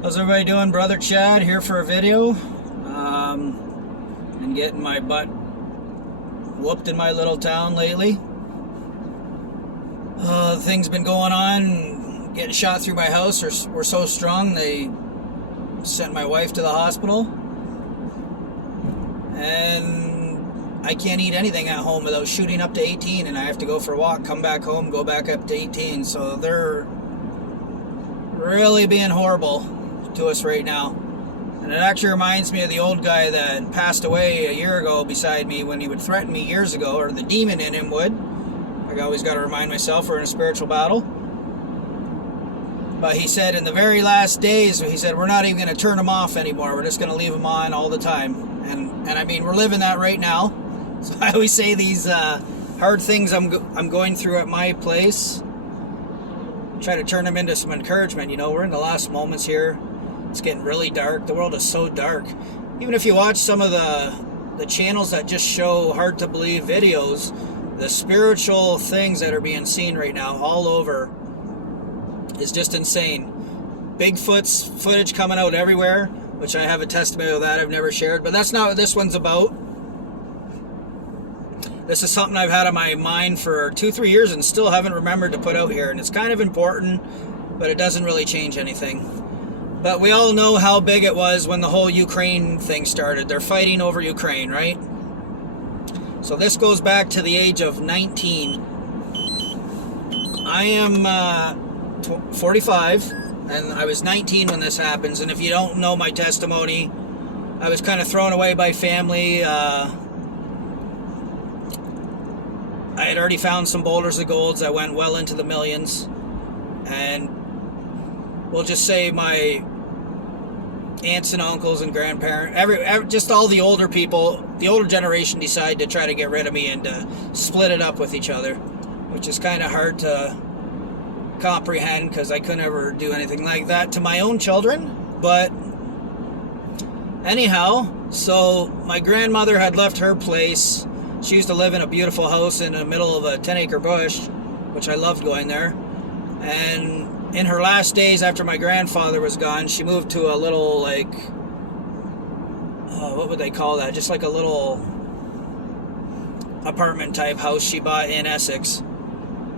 How's everybody doing? Brother Chad here for a video. Been getting my butt whooped in my little town lately. Things been going on. Getting shot through my house were so strong they sent my wife to the hospital. And I can't eat anything at home without shooting up to 18, and I have to go for a walk, come back home, go back up to 18. So they're really being horrible to us right now. And it actually reminds me of the old guy that passed away a year ago beside me when he would threaten me years ago, or the demon in him would. I always got to remind myself we're in a spiritual battle. But he said in the very last days, he said, we're not even going to turn them off anymore. We're just going to leave them on all the time. And I mean, we're living that right now. So I always say these hard things I'm going through at my place, try to turn them into some encouragement. You know, we're in the last moments here. It's getting really dark. The world is so dark. Even if you watch some of the channels that just show hard to believe videos, the spiritual things that are being seen right now all over is just insane. Bigfoot's footage coming out everywhere, which I have a testimony of that I've never shared, but that's not what this one's about. This is something I've had on my mind for 2-3 years and still haven't remembered to put out here, and it's kind of important, but it doesn't really change anything. But we all know how big it was when the whole Ukraine thing started. They're fighting over Ukraine, right? So this goes back to the age of 19. I am 45, and I was 19 when this happens. And if you don't know my testimony, I was kind of thrown away by family. I had already found some boulders of golds that went well into the millions. And we'll just say my aunts and uncles and grandparents, just all the older people, the older generation decided to try to get rid of me and to split it up with each other, which is kind of hard to comprehend because I couldn't ever do anything like that to my own children. But anyhow, so my grandmother had left her place. She used to live in a beautiful house in the middle of a 10-acre bush, which I loved going there. And in her last days after my grandfather was gone, she moved to a little, like, what would they call that? Just like a little apartment type house she bought in Essex.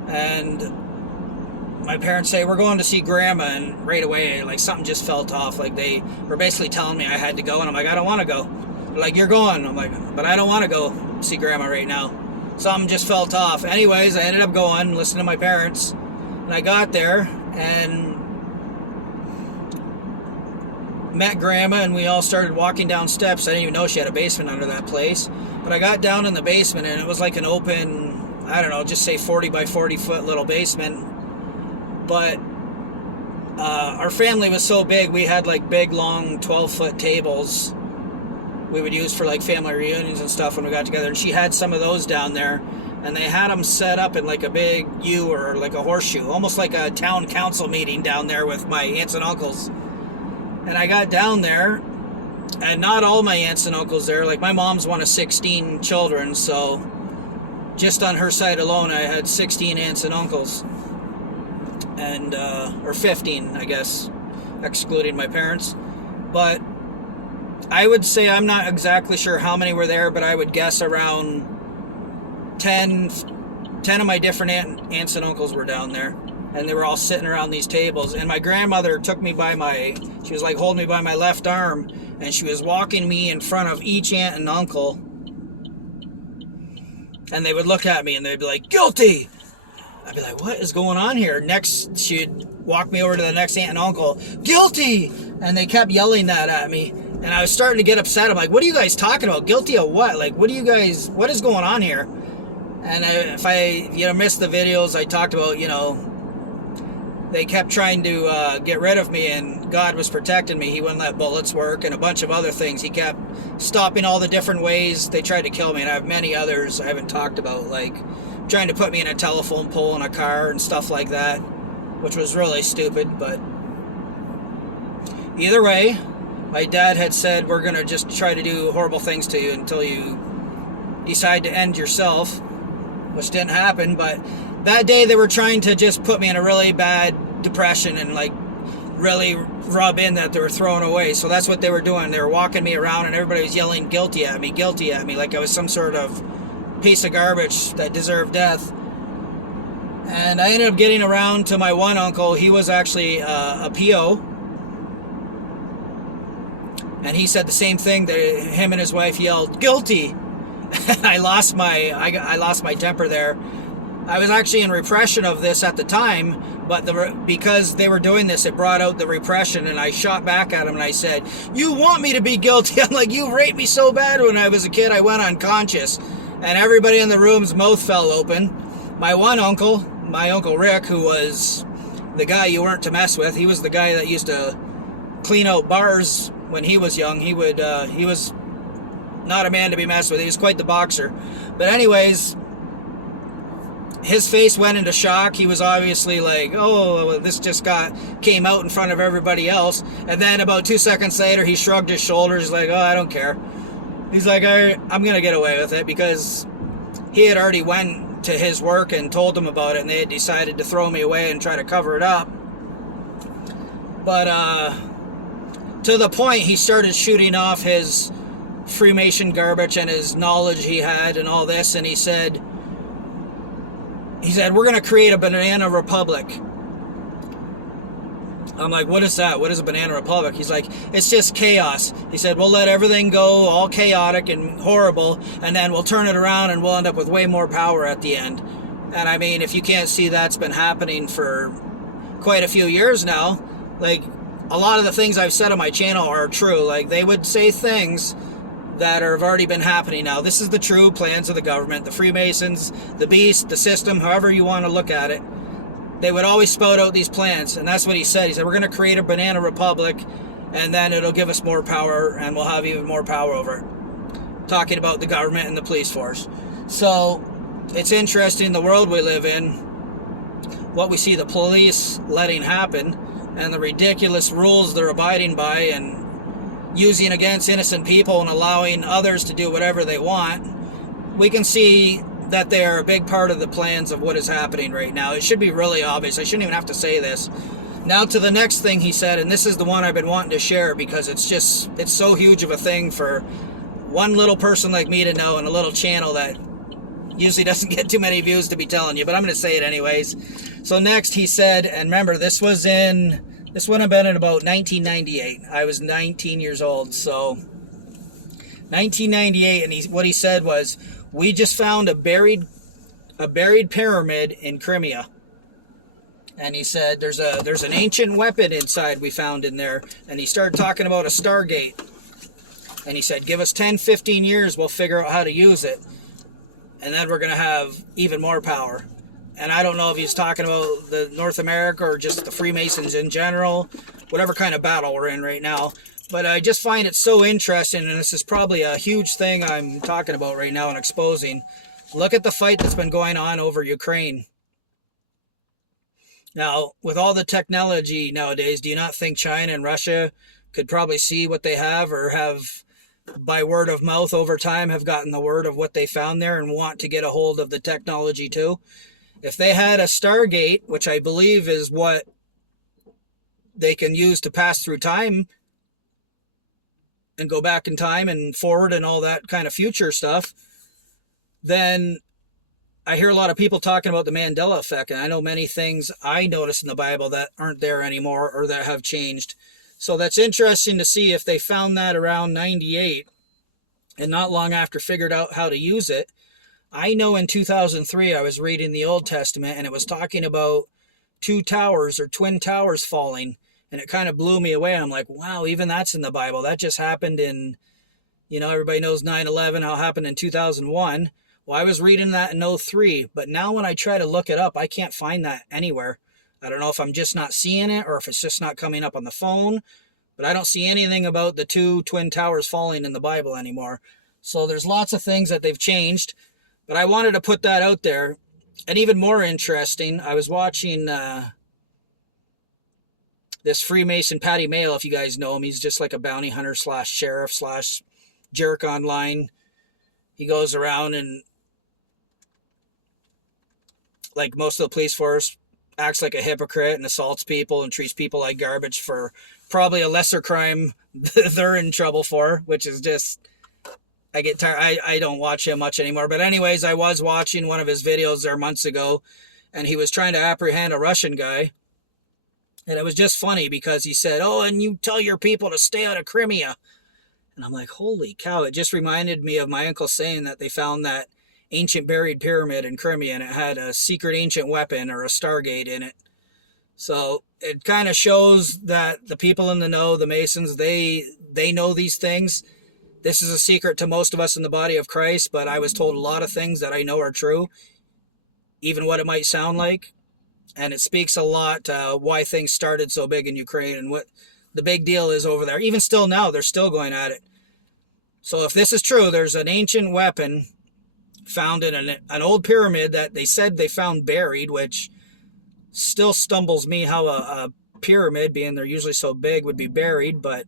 And my parents say, we're going to see Grandma, and right away, like, something just felt off. Like, they were basically telling me I had to go, and I'm like, I don't want to go. They're like, you're going. I'm like, but I don't want to go see Grandma right now. Something just felt off. Anyways, I ended up going, listening to my parents, and I got there and met Grandma, and we all started walking down steps. I didn't even know she had a basement under that place. But I got down in the basement, and it was like an open, I don't know, just say 40 by 40 foot little basement. But our family was so big, we had like big, long 12-foot tables we would use for like family reunions and stuff when we got together. And she had some of those down there. And they had them set up in like a big U or like a horseshoe, almost like a town council meeting down there with my aunts and uncles. And I got down there, and not all my aunts and uncles there. Like, my mom's one of 16 children, so just on her side alone, I had 16 aunts and uncles. And, or 15, I guess, excluding my parents. But I would say, I'm not exactly sure how many were there, but I would guess around 10 of my different aunts and uncles were down there, and they were all sitting around these tables. And my grandmother took me by she was like holding me by my left arm, and she was walking me in front of each aunt and uncle, and they would look at me and they'd be like, guilty. I'd be like, what is going on here? Next, she'd walk me over to the next aunt and uncle, guilty. And they kept yelling that at me, and I was starting to get upset. I'm like, what are you guys talking about? Guilty of what? Like, what is going on here? And if you missed the videos, I talked about, they kept trying to get rid of me, and God was protecting me. He wouldn't let bullets work and a bunch of other things. He kept stopping all the different ways they tried to kill me, and I have many others I haven't talked about, like trying to put me in a telephone pole in a car and stuff like that, which was really stupid. But either way, my dad had said, we're going to just try to do horrible things to you until you decide to end yourself, which didn't happen. But that day they were trying to just put me in a really bad depression, and like really rub in that they were throwing away. So that's what they were doing. They were walking me around and everybody was yelling guilty at me, like I was some sort of piece of garbage that deserved death. And I ended up getting around to my one uncle. He was actually a PO. And he said the same thing. That him and his wife yelled, guilty. I lost my temper there. I was actually in repression of this at the time, but because they were doing this, it brought out the repression, and I shot back at him and I said, you want me to be guilty? I'm like, you raped me so bad when I was a kid, I went unconscious. And everybody in the room's mouth fell open. My one uncle, my Uncle Rick, who was the guy you weren't to mess with, he was the guy that used to clean out bars when he was young. He was not a man to be messed with. He was quite the boxer. But anyways, his face went into shock. He was obviously like, oh, this just came out in front of everybody else. And then about 2 seconds later, he shrugged his shoulders. He's like, oh, I don't care. He's like, I'm going to get away with it, because he had already went to his work and told them about it, and they had decided to throw me away and try to cover it up. But to the point, he started shooting off his Freemason garbage and his knowledge he had and all this, and he said, we're going to create a banana republic. I'm like, what is that? What is a banana republic? He's like, it's just chaos. He said, we'll let everything go all chaotic and horrible, and then we'll turn it around and we'll end up with way more power at the end. And I mean, if you can't see, that's been happening for quite a few years now. Like, a lot of the things I've said on my channel are true. Like, they would say things that have already been happening now. This is the true plans of the government, the Freemasons, the beast, the system, however you want to look at it. They would always spout out these plans, and that's what he said. He said, we're going to create a banana republic, and then it'll give us more power, and we'll have even more power over it. Talking about the government and the police force. So, it's interesting, the world we live in, what we see the police letting happen, and the ridiculous rules they're abiding by, and using against innocent people and allowing others to do whatever they want. We can see that they are a big part of the plans of what is happening right now. It should be really obvious. I shouldn't even have to say this. Now to the next thing he said, and this is the one I've been wanting to share, because it's so huge of a thing for one little person like me to know, and a little channel that usually doesn't get too many views to be telling you, but I'm going to say it anyways. So next he said, and remember, this would have been in about 1998. I was 19 years old, so 1998, and what he said was, we just found a buried pyramid in Crimea. And he said, there's an ancient weapon inside we found in there. And he started talking about a Stargate. And he said, give us 10, 15 years, we'll figure out how to use it. And then we're going to have even more power. And I don't know if he's talking about the North America or just the Freemasons in general, whatever kind of battle we're in right now. But I just find it so interesting, and this is probably a huge thing I'm talking about right now and exposing. Look at the fight that's been going on over Ukraine. Now, with all the technology nowadays, do you not think China and Russia could probably see what they have, or have, by word of mouth over time, have gotten the word of what they found there and want to get a hold of the technology too? If they had a Stargate, which I believe is what they can use to pass through time and go back in time and forward and all that kind of future stuff, then I hear a lot of people talking about the Mandela effect, and I know many things I notice in the Bible that aren't there anymore or that have changed. So that's interesting to see if they found that around 98 and not long after figured out how to use it. I know in 2003 I was reading the Old Testament, and it was talking about two towers or twin towers falling. And it kind of blew me away. I'm like, wow, even that's in the Bible. That just happened in, everybody knows 9/11, how it happened in 2001. Well, I was reading that in 03. But now when I try to look it up, I can't find that anywhere. I don't know if I'm just not seeing it or if it's just not coming up on the phone. But I don't see anything about the two twin towers falling in the Bible anymore. So there's lots of things that they've changed. But I wanted to put that out there. And even more interesting, I was watching this Freemason Patty Mail, if you guys know him. He's just like a bounty hunter / sheriff / jerk online. He goes around and, like most of the police force, acts like a hypocrite and assaults people and treats people like garbage for probably a lesser crime they're in trouble for, which is just, I get tired. I don't watch him much anymore. But anyways, I was watching one of his videos there months ago, and he was trying to apprehend a Russian guy. And it was just funny because he said, "Oh, and you tell your people to stay out of Crimea." And I'm like, holy cow. It just reminded me of my uncle saying that they found that ancient buried pyramid in Crimea, and it had a secret ancient weapon or a Stargate in it. So it kind of shows that the people in the know, the Masons, they know these things. This is a secret to most of us in the body of Christ, but I was told a lot of things that I know are true, even what it might sound like. And it speaks a lot why things started so big in Ukraine and what the big deal is over there. Even still now, they're still going at it. So if this is true, there's an ancient weapon found in an old pyramid that they said they found buried, which still stumbles me how a pyramid, being they're usually so big, would be buried. But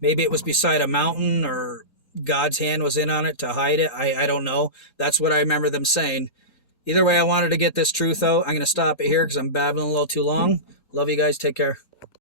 maybe it was beside a mountain, or God's hand was in on it to hide it. I don't know. That's what I remember them saying. Either way, I wanted to get this truth out. I'm going to stop it here because I'm babbling a little too long. Love you guys. Take care.